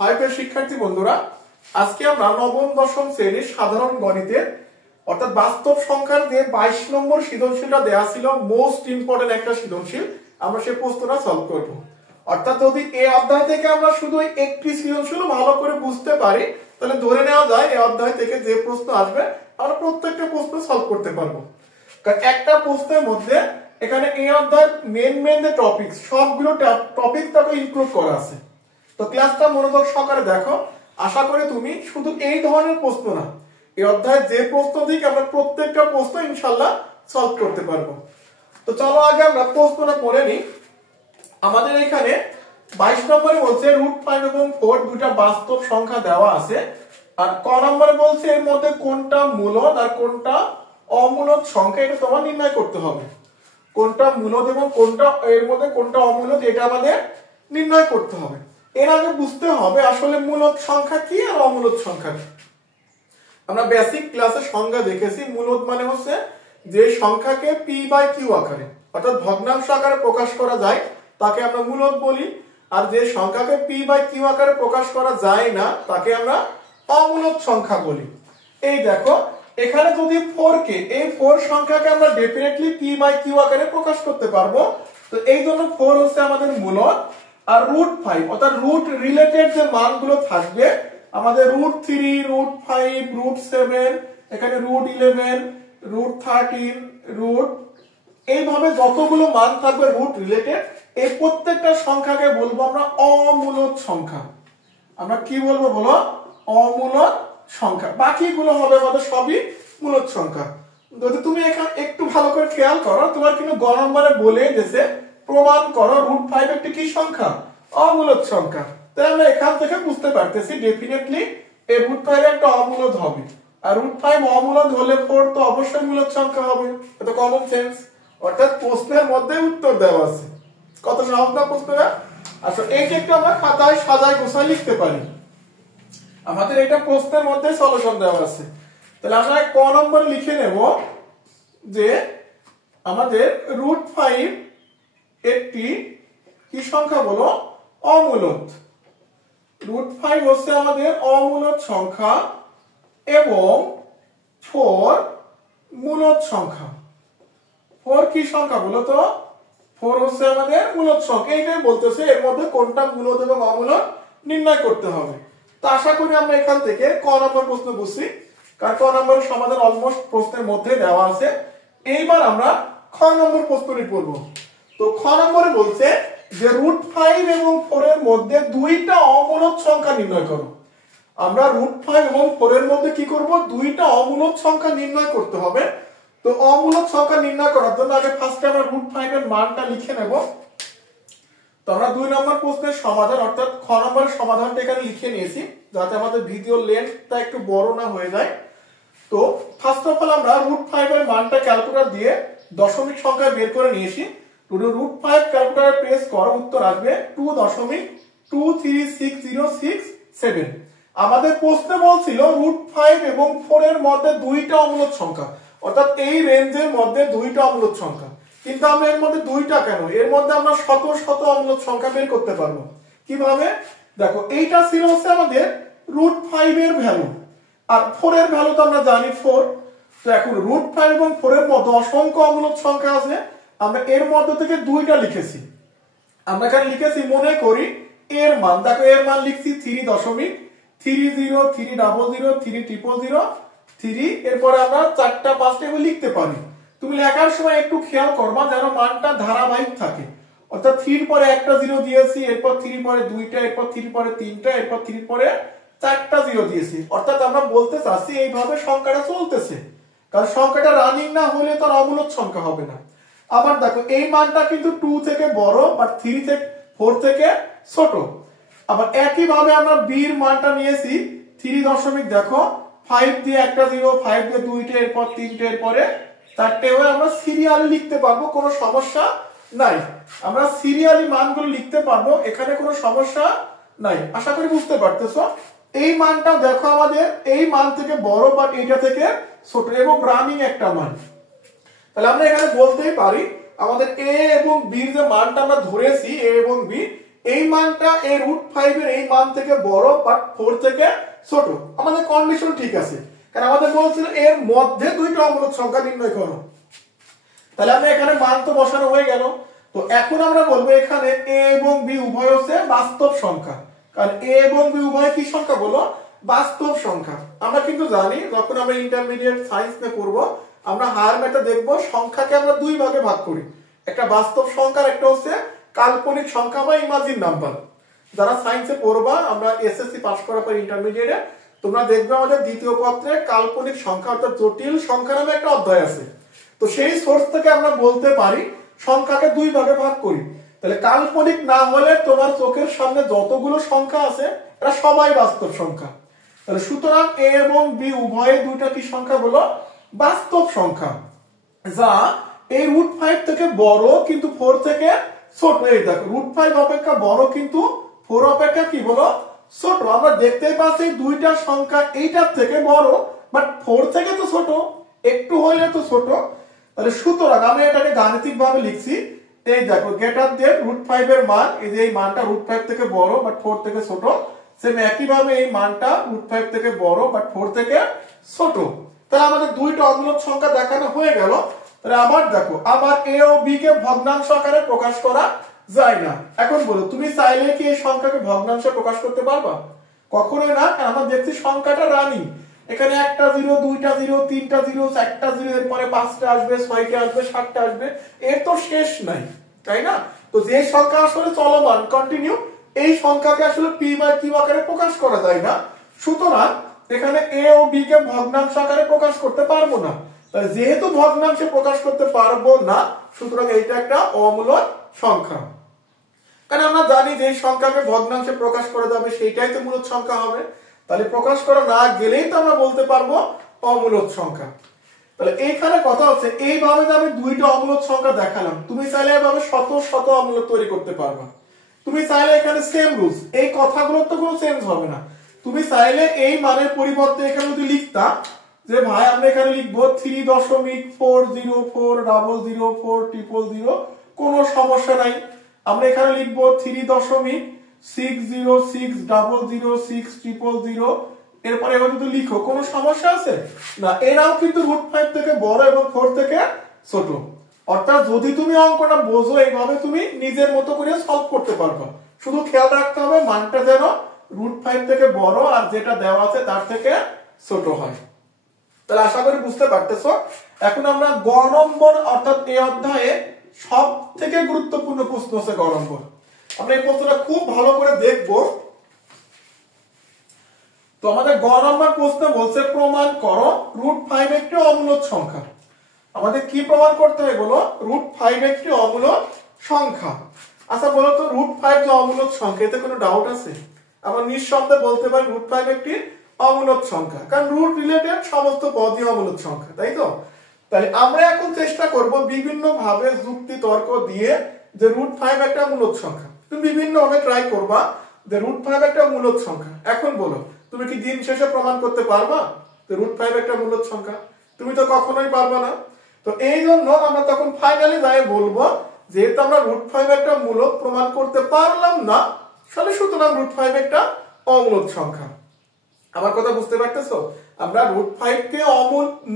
High প্রিয় শিক্ষার্থী বন্ধুরা, আজকে আমরা নবম দশম শ্রেণীর সাধারণ গণিতের অর্থাৎ বাস্তব সংখ্যার যে 22 নম্বর সৃজনশীলটা দেওয়া ছিল, মোস্ট ইম্পর্টেন্ট একটা সৃজনশীল, আমরা সেই প্রশ্নটা সলভ করব। অর্থাৎ যদি এই অধ্যায় থেকে আমরা শুধু একটি সৃজনশীল ভালো করে বুঝতে পারি, তাহলে ধরে নেওয়া যায় এই অধ্যায় থেকে যে প্রশ্ন আসবে আমরা প্রত্যেকটা প্রশ্ন সলভ করতে পারবো। কারণ একটা প্রশ্নের মধ্যে এখানে এই অধ্যায়ের মেন যে টপিক, সবগুলো টপিক তাকে ইনক্লুড করা আছে। তো ক্লাসটা মনোযোগ সহকারে দেখো। আশা করি তুমি শুধু এই ধরনের প্রশ্ন না, এই অধ্যায়ের যে প্রশ্ন দিক আমরা প্রত্যেকটা প্রশ্ন ইনশাআল্লাহ সলভ করতে পারবো। তো চলো আগে আমরা প্রশ্নটা পড়ে নিই। আমাদের এখানে 22 নম্বরে বলছে √5 এবং 4 দুটা বাস্তব সংখ্যা দেওয়া আছে, আর ক নম্বরে বলছে এর মধ্যে কোনটা মূলদ আর কোনটা অমূলদ সংখ্যা, এটা তোমার নির্ণয় করতে হবে। কোনটা মূলদ এবং কোনটা এর মধ্যে কোনটা অমূলদ, এটা আমাদের নির্ণয় করতে হবে। এর আগে বুঝতে হবে আসলে মূলদ সংখ্যা কি আর অমূলদ সংখ্যা কি। আমরা বেসিক ক্লাসে সংজ্ঞা দেখেছি, মূলদ মানে হচ্ছে যে সংখ্যাকে p/q আকারে অর্থাৎ ভগ্নাংশ আকারে প্রকাশ করা যায় তাকে আমরা মূলদ বলি, আর যে সংখ্যাকে p/q আকারে প্রকাশ করা যায় না তাকে আমরা অমূলদ সংখ্যা বলি। এই দেখো এখানে যদি 4 কে, এই 4 সংখ্যাকে আমরা ডেফিনেটলি p/q আকারে প্রকাশ করতে পারবো। তো এই জন্য 4 হচ্ছে আমাদের মূলদ। আর √5 অর্থাৎ রুট রিলেটেড যে মানগুলো থাকবে আমাদের √3, √5, √7, এখানে √11, √13, এইভাবে যতগুলো মান থাকবে রুট রিলেটেড, এই প্রত্যেকটা সংখ্যাকে বলবো আমরা অমূলদ সংখ্যা। আমরা কি বলবো বলো? অমূলদ সংখ্যা। বাকিগুলো হবে আমাদের সবই মূলদ সংখ্যা। যদি তুমি এখানে একটু ভালো করে খেয়াল করো, তোমার কিন্তু গ নম্বরে বলে দিয়েছে প্রমাণ করো √5 একটি কি সংখ্যা? অমূলদ সংখ্যা। তাই আমরা এখান থেকে বুঝতে পারতেছি ডেফিনেটলি এই √5 একটা অমূলদ হবে, আর √5 অমূলদ হলে 4 তো অবশ্যই মূলদ সংখ্যা হবে। এটা কমন সেন্স। অর্থাৎ প্রশ্নের মধ্যে উত্তর দেওয়া আছে। কত সহজ না প্রশ্নটা? আসলে এই একটু আমরা খাতায় সাজায় গোছায় লিখতে পারি। আমাদের এটা প্রশ্নের মধ্যে সলিউশন দেওয়া আছে। তাহলে আমরা ক নম্বর লিখে নেব যে আমাদের √5 একটি কি সংখ্যা বলো? অমূলদ। √5 হচ্ছে আমাদের অমূলদ সংখ্যা এবং 4 মূলদ সংখ্যা। 4 কি সংখ্যা বলো তো? 4 হচ্ছে আমাদের মূলদ সংখ্যা। এইটাই বলতেছে এর মধ্যে কোনটা মূলদ এবং অমূলদ নির্ণয় করতে হবে। তো আশা করি আমরা এখান থেকে ক নম্বর প্রশ্ন বুঝছি, কারণ ক নম্বরের সমাধান অলমোস্ট প্রশ্নের মধ্যে দেওয়া আছে। এইবার আমরা খ নম্বর প্রশ্নটি পড়ব। তো খ নম্বরে বলছে যে √5 এবং 4 এর মধ্যে দুইটা অমূলদ সংখ্যা নির্ণয় করো। আমরা √5 এবং 4 এর মধ্যে কি করব? দুইটা অমূলদ সংখ্যা নির্ণয় করতে হবে। তো অমূলদ সংখ্যা নির্ণয় করার জন্য আগে ফার্স্টে আমরা √5 এর মানটা লিখে নেব। তো আমরা 2 নম্বর প্রশ্নের সমাধান অর্থাৎ খ নম্বরের সমাধানটা এখানে লিখে নিয়েছি যাতে আমাদের ভিডিও লেন্থটা একটু বড় না হয়ে যায়। তো ফার্স্ট অফ অল আমরা √5 এর মানটা ক্যালকুলেটর দিয়ে দশমিক সংখ্যা বের করে নিয়েছি। √5 ক্যালকুলেটরে প্রেস করো, উত্তর আসবে 2.2360667। আমাদের প্রশ্নে বলছিল √5 এবং 4 এর মধ্যে দুইটা অমূলদ সংখ্যা, অর্থাৎ এই রেঞ্জের মধ্যে দুইটা অমূলদ সংখ্যা। কিন্তু আমরা এর মধ্যে দুইটা কেন, এর মধ্যে আমরা শত শত অমূলদ সংখ্যা বের করতে পারবো। কিভাবে? দেখো এইটা ছিল হচ্ছে আমাদের √5 এর ভ্যালু, আর 4 এর ভ্যালু তো আমরা জানি 4। তো এখন √5 এবং 4 এর মধ্যে অসংখ্য অমূলদ সংখ্যা আছে, আমরা এর মধ্যে থেকে দুইটা লিখেছি। আমরা এখানে লিখেছি মনে করি এর মান, দেখো এর মান লিখছি 3.303003003 এরপরে আমরা 4টা 5টা এগুলো লিখতে পারি। তুমি লেখার সময় একটু খেয়াল করবা যেন মানটা ধারাবাহিক থাকে। অর্থাৎ 3 পরে একটা 0 দিয়েছি, এরপর 3 পরে 2টা, এরপর 3 পরে 3টা, এরপর 3 পরে 4টা 0 দিয়েছি। অর্থাৎ আমরা বলতে চাচ্ছি এইভাবে সংখ্যাটা চলতেছে, কারণ সংখ্যাটা রানিং না হলে তার অমূলদ সংখ্যা হবে না। আবার দেখো এই মানটা কিন্তু 2 থেকে বড়, বাট 3 থেকে 4 থেকে ছোট। আবার একই ভাবে আমরা b এর মানটা নিয়েছি 3 দেখো 5 দিয়ে একটা 0, 5 দিয়ে 2টা, এরপর 3টা, এরপরে 4টে হয়ে আমরা সিরিয়ালি লিখতে পারবো, কোনো সমস্যা নাই। আমরা সিরিয়ালি মানগুলো লিখতে পারবো, এখানে কোনো সমস্যা নাই। আশা করি বুঝতে পারতেছো। এই মানটা দেখো আমাদের এই মান থেকে বড়, বাট এইটা থেকে ছোট এবং রানিং একটা মান। তাহলে আমরা এখানে বলতেই পারি আমাদের a এবং b এর যে মানটা আমরা ধরেছি, a এবং b এই মানটা এই √5 এর এই মান থেকে বড় বাট 4 থেকে ছোট, আমাদের কন্ডিশন ঠিক আছে, কারণ আমাদের বলছিল এর মধ্যে দুইটা অমূলক সংখ্যা নির্ণয় করো। তাহলে আমরা এখানে মান তো বসানো হয়ে গেল। তো এখন আমরা বলবো এখানে a এবং b উভয় হচ্ছে বাস্তব সংখ্যা, কারণ a এবং b উভয় কি সংখ্যা বলো, বাস্তব সংখ্যা। আমরা কিন্তু জানি যখন আমরা ইন্টারমিডিয়েট সায়েন্স নিয়ে পড়বো, আমরা হায়ার ম্যাথে দেখবো সংখ্যাকে আমরা দুই ভাগে ভাগ করি, একটা বাস্তব সংখ্যা, একটা হচ্ছে কাল্পনিক সংখ্যা বা ইমাজিন নাম্বার। যারা সায়েন্সে পড়বা, আমরা এসএসসি পাস করার পর ইন্টারমিডিয়েটে তোমরা দেখবে আমাদের দ্বিতীয় পত্রে কাল্পনিক সংখ্যা অর্থাৎ জটিল সংখ্যা নামে একটা অধ্যায় আছে। তো সেই সোর্স থেকে আমরা বলতে পারি সংখ্যাকে দুই ভাগে ভাগ করি। তাহলে কাল্পনিক না হলে তোমার চোখের সামনে যতগুলো সংখ্যা আছে এরা সবাই বাস্তব সংখ্যা। তাহলে সুতরাং a এবং b উভয়ে দুইটা কি সংখ্যা বলো, বাস্তব সংখ্যা, যা এই √5 থেকে বড় কিন্তু 4 থেকে ছোট। এই দেখো √5 অপেক্ষা বড় কিন্তু 4 অপেক্ষা কি বলো, ছোট। আমরা দেখতেই পাচ্ছি দুইটা সংখ্যা এইটার থেকে বড় বাট 4 থেকে তো ছোট, একটু হইলে তো ছোট। তাহলে সুতরাং আমরা এটাকে গাণিতিক ভাবে লিখছি, এই দেখো গ্রেটার দেন √5 এর মান, এই যে এই মানটা √5 থেকে বড় বাট 4 থেকে ছোট, সেম একই ভাবে এই মানটা √5 থেকে বড় বাট 4 থেকে ছোট। তাহলে আমাদের দুইটা অমূলক সংখ্যা দেখানো হয়ে গেল। তাহলে আবার দেখো, আবার a ও b কে ভগ্নাংশ আকারে প্রকাশ করা যায় না। এখন বলো তুমি চাইলে কি এই সংখ্যাকে ভগ্নাংশে প্রকাশ করতে পারবা? কখনোই না, কারণ আমরা দেখছি সংখ্যাটা রানিং, এখানে একটা জিরো, দুইটা জিরো, তিনটা জিরো, চারটা জিরো, এরপরে 5টা আসবে, 6টা আসবে, 7টা আসবে, এর তো শেষ নাই, তাই না? তো যে সংখ্যা আসলে চলমান কন্টিনিউ, এই সংখ্যাকে আসলে p বাই q আকারে প্রকাশ করা যায় না। সুতরাং এখানে a ও b কে ভগ্নাংশ আকারে প্রকাশ করতে পারবো না। তাহলে যেহেতু ভগ্নাংশে প্রকাশ করতে পারবো না, সুতরাং এইটা একটা অমূলক সংখ্যা। কারণ আমরা জানি যে এই সংখ্যাকে ভগ্নাংশে প্রকাশ করা যাবে সেইটাই তো মূলক সংখ্যা হবে। তাহলে প্রকাশ করা না গেলেই তো আমরা বলতে পারবো অমূলক সংখ্যা। তাহলে এইখানে কথা হচ্ছে এইভাবে যে আমি দুইটা অমূলক সংখ্যা দেখালাম, তুমি চাইলে এভাবে শত শত অমূলক তৈরি করতে পারবা। তুমি চাইলে এখানে সেম রুলস, এই কথাগুলোর তো কোনো চেঞ্জ হবে না। তুমি চাইলে এই মানের পরিবর্তে এখানে যদি লিখতা যে ভাই আমরা এখানে লিখবো 3.404004000, কোনো সমস্যা নাই। আমরা এখানে লিখবো 3.6060060000, এরপরে এবার যদি লিখো কোনো সমস্যা আছে না। এরাও কিন্তু √5 থেকে বড় এবং 4 থেকে ছোট। অর্থাৎ যদি তুমি অঙ্কটা বোঝো এইভাবে তুমি নিজের মতো করে সলভ করতে পারবা। শুধু খেয়াল রাখতে হবে মানটা যেন √5 থেকে বড় আর যেটা দেওয়া আছে তার থেকে ছোট হয়। তাহলে আশা করি বুঝতে পারতেছো। এখন আমরা গ নম্বর অর্থাৎ এই অধ্যায়ে সব থেকে গুরুত্বপূর্ণ প্রশ্ন হচ্ছে গ নম্বর। আমরা এই প্রশ্নটা খুব ভালো করে দেখব। তো আমাদের গ নম্বর প্রশ্ন বলছে প্রমাণ করো √5 একটি অমূলক সংখ্যা। আমাদের কি প্রমাণ করতে হবে বলো, √5 একটি অমূলক সংখ্যা। আচ্ছা বলো তো √5 যে অমূলক সংখ্যা, এতে কোনো ডাউট আছে? আমরা নিঃসন্দেহে বলতে পারি √5 একটি অমূলক সংখ্যা, কারণ রুট রিলেটেড সমস্ত পদই অমূলক সংখ্যা, তাই তো? তাহলে আমরা এখন চেষ্টা করব বিভিন্ন ভাবে যুক্তি তর্ক দিয়ে যে √5 একটা মূলক সংখ্যা। তুমি বিভিন্ন ভাবে ট্রাই করবা যে √5 একটা মূলক সংখ্যা। এখন বলো তুমি কি দিন শেষে প্রমাণ করতে পারবা যে √5 একটা মূলক সংখ্যা? তুমি তো কখনোই পারবা না। তো এই জন্য আমরা তখন ফাইনালি যাই বলবো যেহেতু আমরা √5 একটা মূলক প্রমাণ করতে পারলাম না, তাহলে সুতরাং √5 একটা অমূলক সংখ্যা। আমার কথা বুঝতে পারতেছো? আমরা √5 কে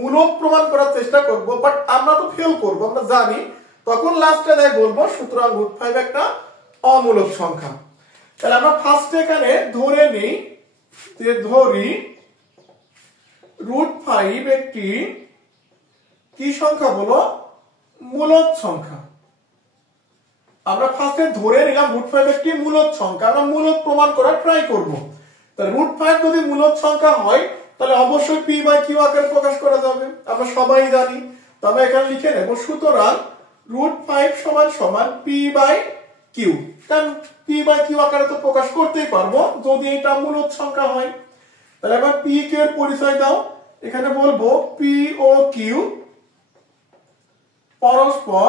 মূলক প্রমাণ করার চেষ্টা করব, বাট আমরা তো ফেল করব, আমরা জানি। তখন লাস্টে যাই বলবো সুতরাং √5 একটা অমূলক সংখ্যা। তাহলে আমরা ফার্স্ট এখানে ধরে নেই যে ধরি √5 একটি কি সংখ্যা বলো, মূলক সংখ্যা। আমরা ফার্স্টে ধরে নিলাম √5 একটি মূলক সংখ্যা, আমরা মূলক প্রমাণ করার ট্রাই করব। তাহলে √5 যদি মূলক সংখ্যা হয় তাহলে অবশ্যই p বাই q আকারে প্রকাশ করা যাবে, আমরা সবাই জানি। তো আমরা এখানে লিখে নেব সুতরাং √5 সমান সমান p বাই q, কারণ p বাই q আকারে তো প্রকাশ করতেই পারবো যদি এটা মূলক সংখ্যা হয়। তাহলে এবার p q এর পরিচয় দাও। এখানে বলবো p ও q পরস্পর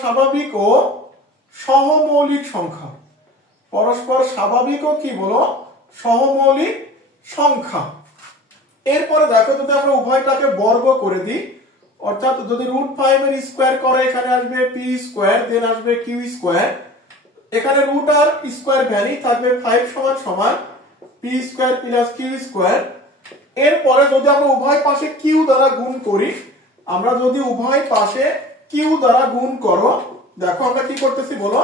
স্বাভাবিক ও সহমৌলিক সংখ্যা। পরস্পর স্বাভাবিক ও কি বলো, সহমৌলিক সংখ্যা। এরপরে দেখো যদি আমরা উভয়টাকে বর্গ করে দিই, অর্থাৎ যদি √5 এর স্কয়ার করে এখানে আসবে পি স্কয়ার, দেন আসবে কিউ স্কয়ার। এখানে রুট আর স্কয়ার ভ্যারি থাকবে 5 সমান সমান P square plus Q square. এরপরে যদি আমরা উভয় পাশে কিউ দ্বারা গুণ করি, আমরা যদি উভয় পাশে কিউ দ্বারা গুণ করো, দেখো আমরা কি করতেছি বলো,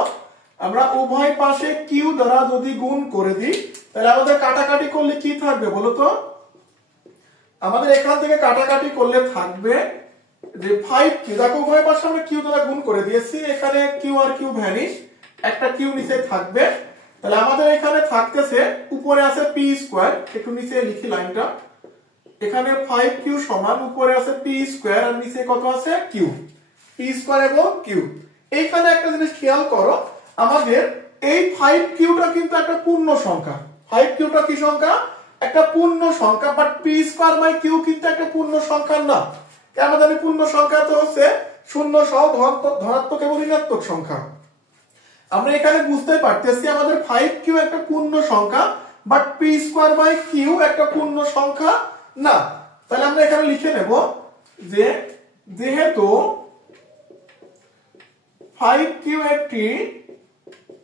আমরা উভয় পাশে কিউ দ্বারা যদি গুণ করে দিই তাহলে আমাদের কাটাকাটি করলে কি থাকবে বলো তো? আমাদের এখান থেকে কাটাকাটি করলে থাকবে যে 5 কিউ, দেখো উভয় পাশে আমরা কিউ দ্বারা গুণ করে দিয়েছি, এখানে কিউ আর কিউ ভ্যানিশ, একটা কিউ নিচে থাকবে। তাহলে আমাদের এখানে থাকতেছে উপরে আছে পি স্কয়ার, একটু নিচে লিখি লাইনটা, এখানে 5 কিউ সমান উপরে আছে পি স্কয়ার আর নিচে কত আছে কিউ, পি স্কয়ার এবং কিউ। এইখানে একটা জিনিস খেয়াল করো, আমাদের এই 5 কিউটা কিন্তু একটা পূর্ণ সংখ্যা, 5 কিউটা কি সংখ্যা? একটা পূর্ণ সংখ্যা, but P square by Q কিন্তু একটা পূর্ণ সংখ্যা না। কেন জানি পূর্ণ সংখ্যা তো হচ্ছে শূন্য সহ ধনাত্মক এবং ঋণাত্মক সংখ্যা। আমরা এখানে বুঝতে পারতেছি আমাদের 5 কিউ একটা পূর্ণ সংখ্যা, but P square by Q একটা পূর্ণ সংখ্যা না। তাহলে আমরা এখানে লিখে নেব যে যেহেতু 5 কিউ একটি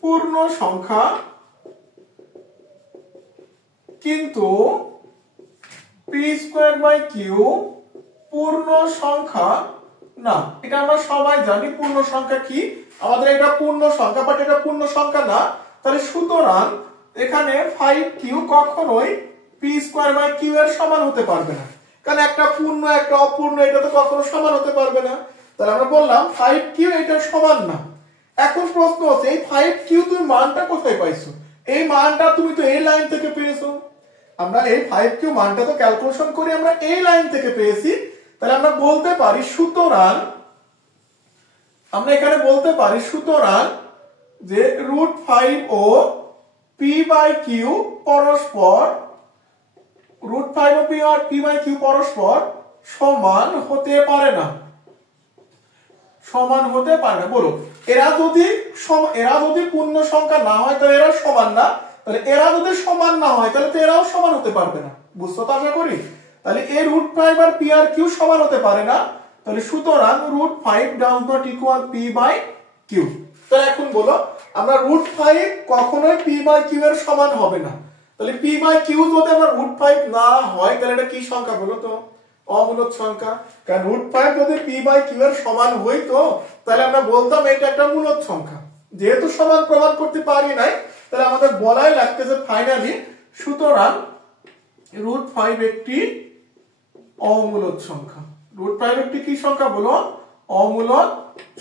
পূর্ণ সংখ্যা কিন্তু পি স্কয়ার বাই কিউ পূর্ণ সংখ্যা না। এটা আমরা সবাই জানি পূর্ণ সংখ্যা কি, আমাদের এটা পূর্ণ সংখ্যা বাট এটা পূর্ণ সংখ্যা না। তাহলে সুতরাং এখানে 5 কিউ কখনোই পি স্কয়ার বাই কিউ এর সমান হতে পারবে না, কারণ একটা পূর্ণ একটা অপূর্ণ এটা তো কখনো সমান হতে পারবে না। তাহলে আমরা বললাম 5 কিউ এটার সমান না। এখন প্রশ্ন হচ্ছে এই 5 কিউ তুমি মানটা কোথায় পাইছো? এই মানটা তুমি তো এই লাইন থেকে পেয়েছো। আমরা এই 5 কিউ মানটা তো ক্যালকুলেশন করে আমরা এই লাইন থেকে পেয়েছি। তাহলে আমরা বলতে পারি সুতরাং, আমরা এখানে বলতে পারি সুতরাং যে √5 ও পি বাই কিউ পরস্পর, √5 ও পি বাই কিউ পরস্পর সমান হতে পারে না, সমান হতে পারে না। বলো এরা যদি পূর্ণ সংখ্যা না হয় তাহলে এরা সমান না, তাহলে এরা যদি সমান না হয় তাহলে তো এরাও সমান হতে পারবে না। বুঝছো তো আশা করি? তাহলে এ √5 আর পি আর কিউ সমান হতে পারে না, তাহলে সুতরাং √5 does not equal P by Q. তাহলে এখন বলো আমরা √5 কখনোই পি বাই কিউ এর সমান হবে না। তাহলে পি বাই কিউ যদি আমরা √5 না হয় তাহলে এটা কি সংখ্যা বলো তো? অমূলদ সংখ্যা। কারণ √5 যদি পি বাই কিউ এর সমান হইতো তাহলে আমরা বলতাম এটা একটা মূলদ সংখ্যা। যেহেতু সমান প্রমাণ করতে পারি নাই, তাহলে আমাদের বলাই লাগতেছে ফাইনালি সুতরাং √5 একটি অমূলদ সংখ্যা। √5 একটি কি সংখ্যা বলো? অমূলদ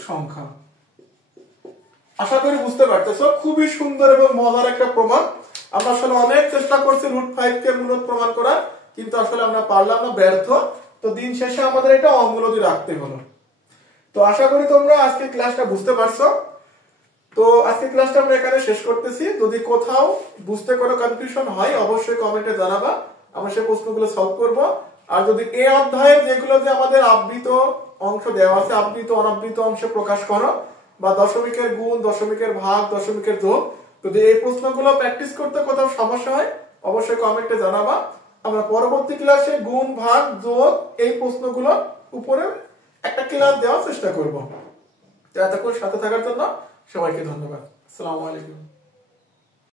সংখ্যা। আশা করি বুঝতে পারতেছো, খুবই সুন্দর এবং মজার একটা প্রমাণ। আমরা আসলে অনেক চেষ্টা করছি √5 কে মূলদ প্রমাণ করার, কিন্তু আসলে আমরা পারলাম না, ব্যর্থ। তো দিন শেষে আমাদের এটা অমূলদই রাখতে হলো। তো আশা করি তোমরা আজকে ক্লাসটা বুঝতে পারছো। তো আজকে ক্লাসটা আমরা এখানে শেষ করতেছি। যদি কোথাও বুঝতে কোনো কনফিউশন হয় অবশ্যই কমেন্টে জানাবা, আমরা সেই প্রশ্নগুলো সলভ করব। আর যদি এই অধ্যায়ের যেগুলো যে আমাদের আবৃত অংশ দেওয়া আছে, আবৃত অনাবৃত অংশে প্রকাশ করো, বা দশমিকের গুণ, দশমিকের ভাগ, দশমিকের যোগ, যদি এই প্রশ্নগুলো প্র্যাকটিস করতে কোথাও সমস্যা হয় অবশ্যই কমেন্টে জানাবা। আমরা পরবর্তী ক্লাসে গুণ, ভাগ, যোগ এই প্রশ্নগুলো উপরে একটা ক্লাস দেওয়ার চেষ্টা করব। এতক্ষণ সাথে থাকার জন্য সবাইকে ধন্যবাদ। আসসালামু আলাইকুম।